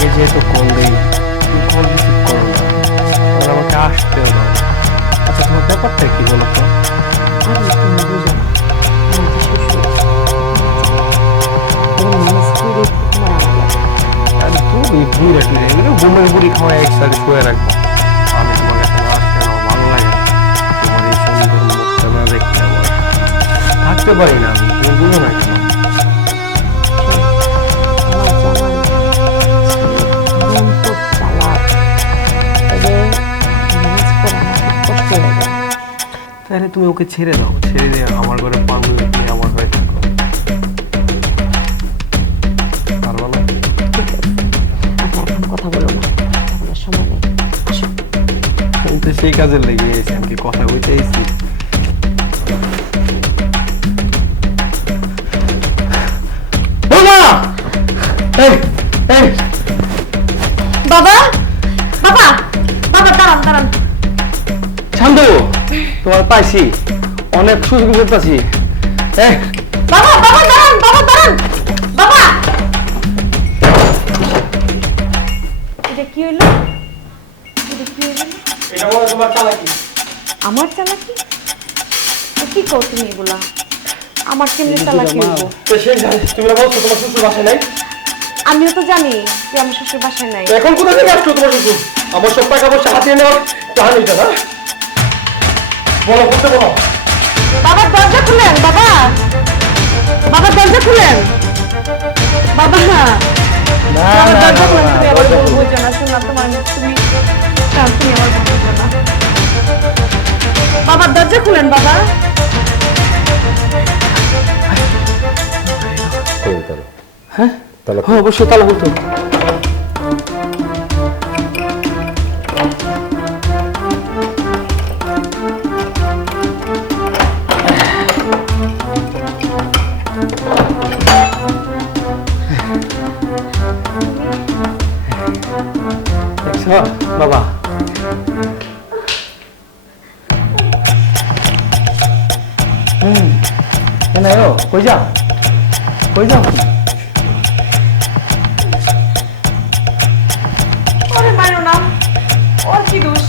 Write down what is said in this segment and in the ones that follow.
আগে যেহেতু কল দিই, তুমি কল রিসিভ করো না, আর আমাকে আসতেও দাও। আচ্ছা, তোমার ব্যাপারটা কি বলো তো? আরে তুমি বুঝো না, আমার যে শ্বশুর ওর মানুষ করে তোমার আমার লাগে। আর তুমি বুড়ি টুড়ি এগুলো ঘুমের বুড়ি খাওয়া একসাথে শুয়ে রাখবো। আমি তোমার কাছে না আসতে আমার ভালো লাগে না। তোমার এই সুন্দর মুখটা না দেখতে আমার থাকতে পারি না আমি, তুমি বুঝো না কেন? আমার জামাই তো চালাক, তবে ম্যানেজ করা আমার খুব কষ্ট হয়ে যায়। তাহলে তুমি ওকে ছেড়ে দাও, ছেড়ে দিয়ে আমার ঘরে পাঙ্গুলে দিয়ে আমার হয়ে থাকো, পারবো না? ঠিক আছে, আচ্ছা এখন কথা বলো না, কথা বলার সময় নেই, আসো। আমি তো সেই কাজে লেগে গেছি, আমি কি কথা বলতে এসেছি? বাবা, বাবা, বাবা দাঁড়ান দাঁড়ান। শান্তু, তোমার পাইছি, অনেক সুযোগ করতেছি। বাবা, বাবা দাঁড়ান, বাবা দাঁড়ান, বাবা। এটা কি হইলো? এটা কি হইলো? এটা বলো তোমার চালাকি। আমার চালাকি? কি কও তুমি এগুলা? আমার কেমনে চালাকি হইব? তুমি না বলছো তোমার শ্বশুর বাসায় নাই? আমিও তো জানি যে আমার শ্বশুর বাসায় নাই। এখন কোথা থেকে আসছো তোমার শ্বশুর? আমার সব টাকা পয়সা হাতিয়ে নেওয়ার টান এটা না? বলো, করতে বলো। বাবা দরজা খুলেন, বাবা, বাবা দরজা খুলেন, বাবা না, দরজা খুলেন। তুমি আবার বুঝো না, শোনা তোমার তুমি না, তুমি আমার বুঝো না। বাবা দরজা খুলেন, বাবা। হ্যাঁ, হ্যাঁ অবশ্যই তালা বলতো। বাবা, কই যাও, কই যাও? ওরে মারো না, ওর কি দোষ?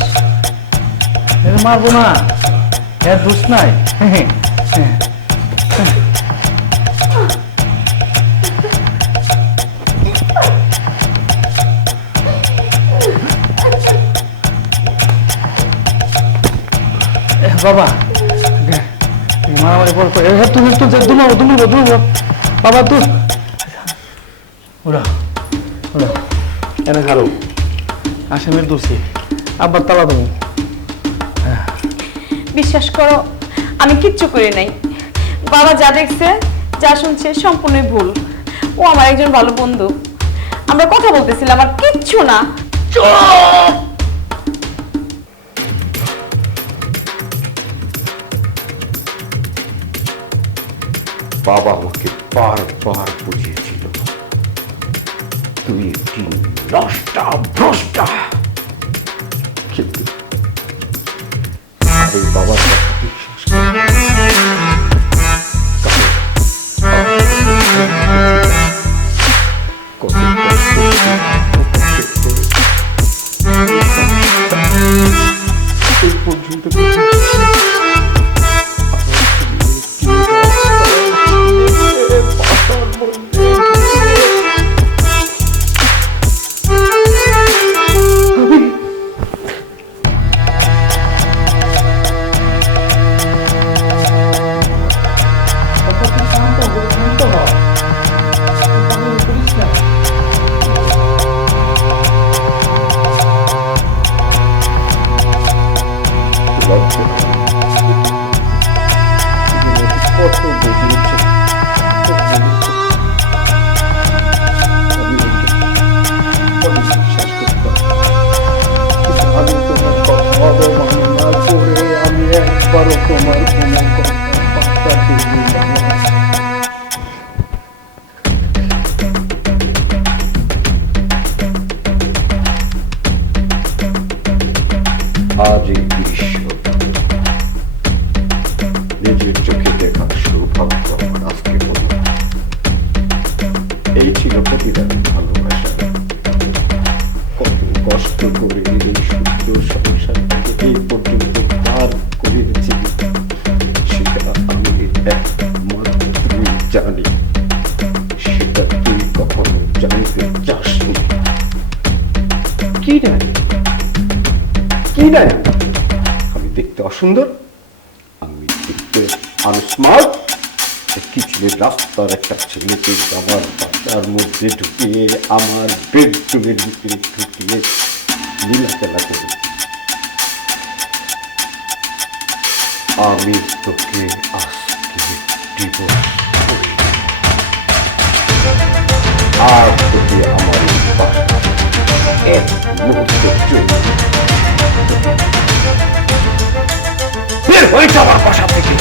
মারবো না, এর দোষ নাই। বাবা, মারামারি বলতো, তুমি দুমাবো দুমাবো দুমাবো বাবা, তুই ওরা ওরা এনে খারো, আসামের দোষী আবার তালা দেবো। বিশ্বাস করো, আমি কিচ্ছু করি নাই। বাবা যা দেখছে, যা শুনছে সম্পূর্ণই ভুল। ও আমার একজন ভালো বন্ধু, আমরা কথা বলতেছিলাম, আর কিচ্ছু না। বাবা আমাকে বারবার বুঝিয়েছিল, তুই একটি নষ্টা ভ্রষ্টা, কিন্তু আমি বাবার কথা বিশ্বাস করি পর্যন্ত আজ এই দৃশ্য নিজের চোখে দেখার সৌভাগ্য আমার আজকে হলো। এই ছিল প্রতিদান ভালোবাসা। করে এই সুন্দর সংসারটাকে এই পর্যন্ত পার করেছি সেটা আমি একমাত্র জানি। সেটা তুই কখনো জানতে চাসনি। কি নাই, কি নাই? আমি দেখতে অসুন্দর, আমি দেখতে আনস্মার্ট, কিচেনের রাস্তার একটা ছেলেকে আমার বাসার মধ্যে ঢুকিয়ে আমার বেডরুমের ভিতরে ঢুকিয়ে লীলাখেলা করি। আমি তোকে আজকে ডিভোর্স করি আর তোকে আমার এই বাসা এক মুহূর্তে চলে বের হয়ে যা আমার বাসা থেকে।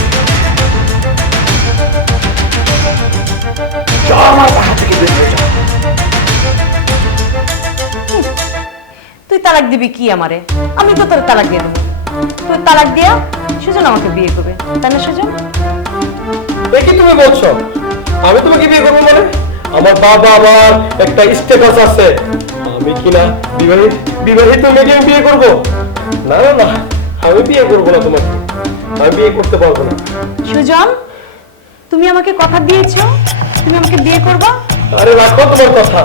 যা আমার বাসা থেকে বের হয়ে যা। তুই তালাক দিবি কি আমারে? আমি তো তোর তালাক দিয়ে দেবো। তুই তালাক দিয়া সুজন আমাকে বিয়ে করবে, তাই না সুজন? কি তুমি বলছো? আমি তোমাকে বিয়ে করবো মানে? আমার বাবা আমার একটা স্ট্যাটাস আছে, আমি কিনা বিবাহিত মেয়েকে আমি বিয়ে করবো? না না না, আমি বিয়ে করবো না তোমাকে, আমি বিয়ে করতে পারবো না। সুজন, তুমি আমাকে কথা দিয়েছো তুমি আমাকে বিয়ে করবা? আরে রাখো তোমার কথা,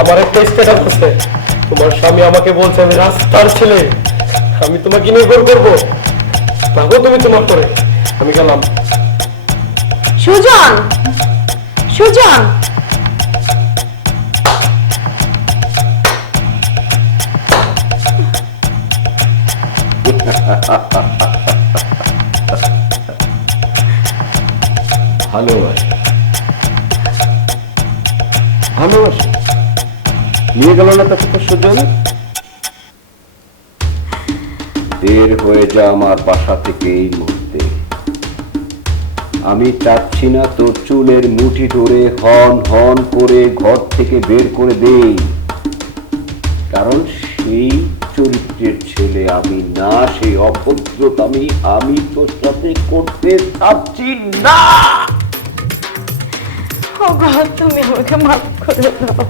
আমার একটা স্ট্যাটাস আছে। তোমার স্বামী আমাকে বলছে আমি রাস্তার ছেলে, আমি তোমাকে নিয়ে গোল করবো। রাখো তুমি তোমার করে, আমি গেলাম। সুজন, সুজন, ভালোবাসা, ভালোবাসা নিয়ে গেল না তাকে তোর সুজন? বের হয়ে যা আমার বাসা থেকে এই মুহূর্তে। আমি চাচ্ছি না তোর চুলের মুঠি ধরে হন হন করে ঘর থেকে বের করে দেই, কারণ সেই চরিত্রের ছেলে আমি না, সেই অভদ্রতা আমি তোর সাথে করতে চাচ্ছি না। ও গড, তুমি আমাকে মাফ করে দাও।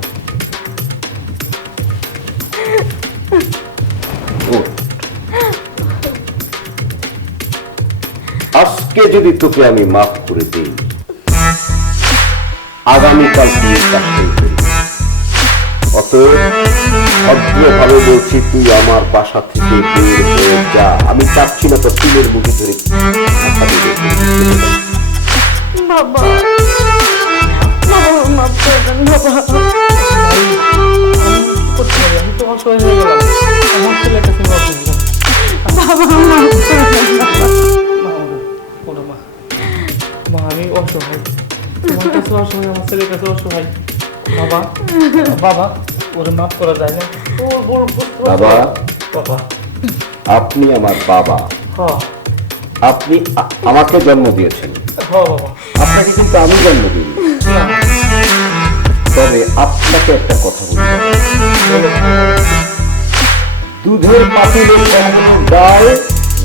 আজকে যদি তোকে আমি মাফ করে দিই, আগামীকাল বিয়ের কাজটাই করি। অতএব ভদ্রভাবে বলছি, তুই আমার বাসা থেকে বের হয়ে যা। আমি চাচ্ছি না তোর চুলের মুঠি ধরে ধাক্কা দিয়ে বাবা, বাবা মাফ করে দেন বাবা। আমি তো অসহায় হয়ে গেলাম, আমার ছেলের কাছে মাফ করে দাও। বাবা মাফ করে দেন। ওরে মা, মা আমি অসহায়, তোমার কাছে অসহায়, আমার ছেলের কাছে অসহায়। বাবা, বাবা ওরে মাফ করা যায় না। বাবা, বাবা আপনি আমার বাবা, হ্যাঁ আপনি আমাকে জন্ম দিয়েছেন, হ্যাঁ বাবা। আপনাকে কিন্তু আমি জন্ম দিই। না, তবে আপনাকে একটা কথা বলি, বলো। দুধের পাতিলে কখনো ডাল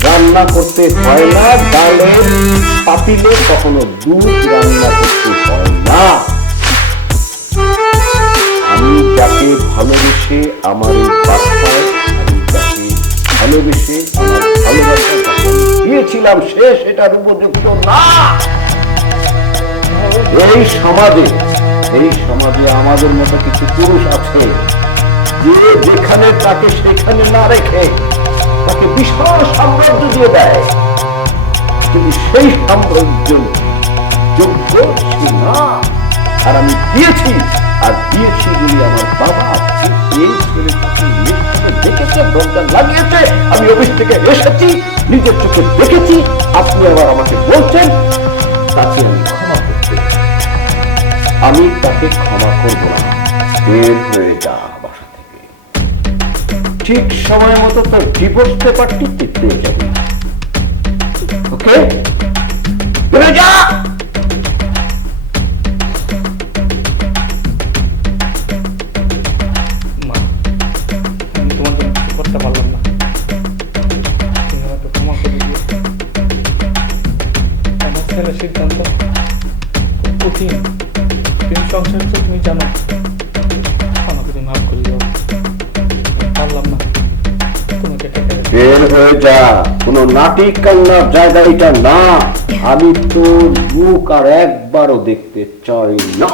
রান্না করতে হয় না, ডালের পাতিলে কখনো দুধ রান্না করতে হয় না। আমি যাকে ভালোবেসে আমার এই বাচ্চায়, আমি যাকে ভালোবেসে আমার ভালোবাসা দিয়েছিলাম, সে সেটার উপযুক্ত না। এই সমাজে আমাদের মতো কিছু পুরুষ আছে যে যেখানে তাকে সেখানে না রেখে তাকে বিশাল সাম্রাজ্য দিয়ে দেয়, কিন্তু সেই সাম্রাজ্য যোগ্য ছিল না। আর আমি দিয়েছি, আর দিয়েছি বলি আমার বাবা এই ছেলেটাকে দেখেছে, দরজা লাগিয়েছে, আমি অফিস থেকে এসেছি, নিজের চোখে দেখেছি। আপনি আবার আমাকে বলছেন তাকে আমি ক্ষমা করতে, আমি তাকে ক্ষমা করবো না। বের হয়ে যা বাসা থেকে, ঠিক সময় মতো তোর ডিভোর্স পেপারটি পেয়ে যাবে। ওকে, বের হয়ে যা। মা, আমি তোমার জন্য কিছু করতে পারলাম না, তুমি আমাকে ক্ষমা করে দিও। আমার ছেলের সিদ্ধান্ত খুব কঠিন, তুমি সংসার তো তুমি জানো, আমাকে তুমি মাফ করে দাও। পারলাম না। বের হয়ে যা, কোনো নাটক কান্নার জায়গা এটা না। আমি তোর মুখ আর একবারও দেখতে চাই না।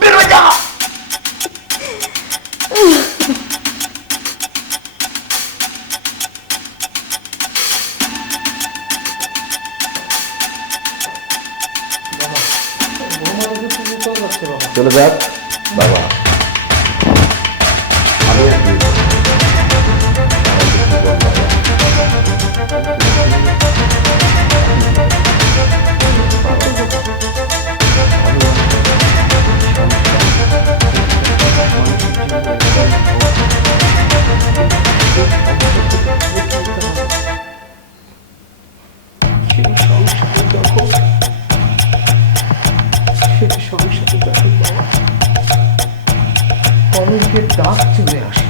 বের হয়ে যা। চলে যাক বাবা। আমি আর কি বলবো? সংসারে যখন বাবা অনেকের ডাক চলে আসে,